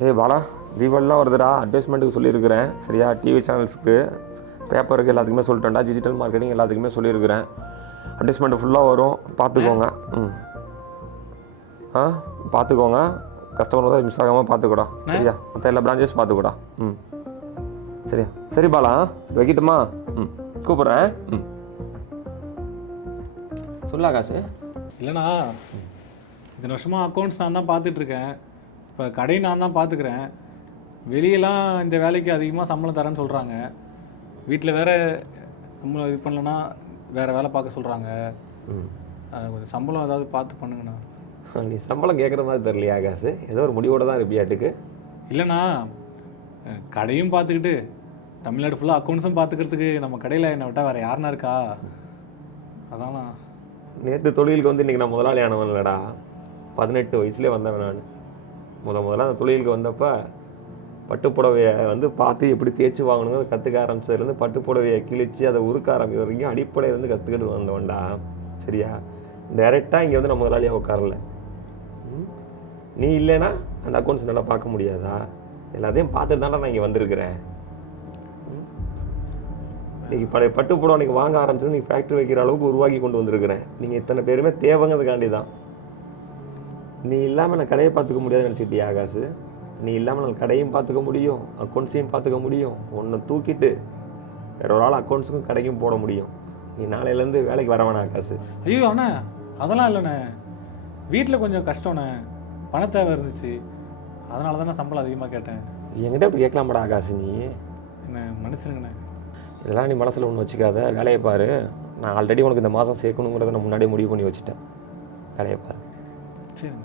டேய் பாலா, தீபாவளிலாம் வருதுடா, அட்வர்டைஸ்மெண்ட்டுக்கு சொல்லியிருக்கிறேன் சரியா? டிவி சேனல்ஸுக்கு, பேப்பருக்கு எல்லாத்துக்குமே சொல்லிட்டேன்டா, டிஜிட்டல் மார்க்கெட்டிங் எல்லாத்துக்குமே சொல்லியிருக்கிறேன். அட்வர்டைஸ்மெண்ட்டு ஃபுல்லாக வரும், பார்த்துக்கோங்க. பார்த்துக்கோங்க, கஸ்டமர் தான் மிஸ் ஆகாமல் பார்த்துக்கூடா சரியா? மற்ற எல்லா பிரான்ச்சஸ் பார்த்துக்கூடா. சரியா? சரி பாலா, வைக்கிட்டுமா? கூப்பிட்றேன். சொல்லா காசு இல்லைண்ணா, இத்தனை வருஷமாக அக்கௌண்ட்ஸ் நான் தான் பார்த்துட்ருக்கேன். இப்போ கடையை நான் தான் பார்த்துக்கிறேன். வெளியெல்லாம் இந்த வேலைக்கு அதிகமாக சம்பளம் தரேன்னு சொல்கிறாங்க. வீட்டில் வேறு சம்பளம் இது பண்ணலன்னா வேறு வேலை பார்க்க சொல்கிறாங்க. கொஞ்சம் சம்பளம் ஏதாவது பார்த்து பண்ணுங்கண்ணா. நீ சம்பளம் கேட்குற மாதிரி தெரியலையா காசு? ஏதோ ஒரு முடிவோடு தான் இருப்பியாட்டுக்கு. இல்லைண்ணா, கடையும் பார்த்துக்கிட்டு தமிழ்நாடு ஃபுல்லாக அக்கௌண்ட்ஸும் பார்த்துக்கிறதுக்கு நம்ம கடையில் என்னை விட்டால் வேறு யாருன்னா இருக்கா? அதாண்ணா. நேற்று தொழிலுக்கு வந்து இன்றைக்கி நான் முதலாளி ஆனவன் இல்லைடா, 18 வயசுலேயே வந்தவன் நான். முதல்ல அந்த தொழிலுக்கு வந்தப்போ பட்டுப்புடவையை வந்து பார்த்து எப்படி தேய்ச்சி வாங்கணுங்க கற்றுக்க ஆரம்பிச்சதுலேருந்து பட்டுப்புடவையை கிழிச்சு அதை உருக்க ஆரம்பிக்க வரைக்கும் அடிப்படையிலேருந்து கற்றுக்கிட்டு வந்தவன்டா சரியா? டைரெக்டாக இங்கே வந்து நான் முதலாளியாக உட்காரல. நீ இல்லைன்னா அந்த அக்கௌண்ட்ஸ் நல்லா பார்க்க முடியாதா? எல்லாத்தையும் பார்த்துட்டு தானே நான் இங்கே வந்திருக்கிறேன். இன்றைக்கி பட்டுப்புடவை அன்றைக்கி வாங்க ஆரம்பிச்சது நீ ஃபேக்ட்ரி வைக்கிற அளவுக்கு உருவாக்கி கொண்டு வந்திருக்கிறேன். நீங்கள் இத்தனை பேருமே தேவைங்கிறதுக்காண்டி தான். நீ இல்லாமல் நான் கடையை பார்த்துக்க முடியாதுன்னு நினச்சிட்டியா ஆகாசு? நீ இல்லாமல் நான் கடையும் பார்த்துக்க முடியும், அக்கௌண்ட்ஸையும் பார்த்துக்க முடியும். ஒன்றை தூக்கிட்டு வேற ஒரு ஆள் அக்கௌண்ட்ஸுக்கும் கடைக்கும் போட முடியும். நீ நாளையிலேருந்து வேலைக்கு வர வேணாம் ஆகாசு. ஐயோ அண்ணா, அதெல்லாம் இல்லைண்ணே. வீட்டில் கொஞ்சம் கஷ்டம்ண்ணே, பண தேவை இருந்துச்சு, அதனால தானே சம்பளம் அதிகமாக கேட்டேன். என்கிட்ட இப்படி கேட்கலாமாடா ஆகாசு? நீ என்ன மன்னிச்சிருங்கண்ணே. இதெல்லாம் நீ மனசில் ஒன்று வச்சுக்காத, வேலையை பாரு. நான் ஆல்ரெடி உனக்கு இந்த மாதம் சேர்க்கணுங்கிறத நான் முன்னாடியே முடிவு பண்ணி வச்சுட்டேன். வேலையை பாரு. சரி.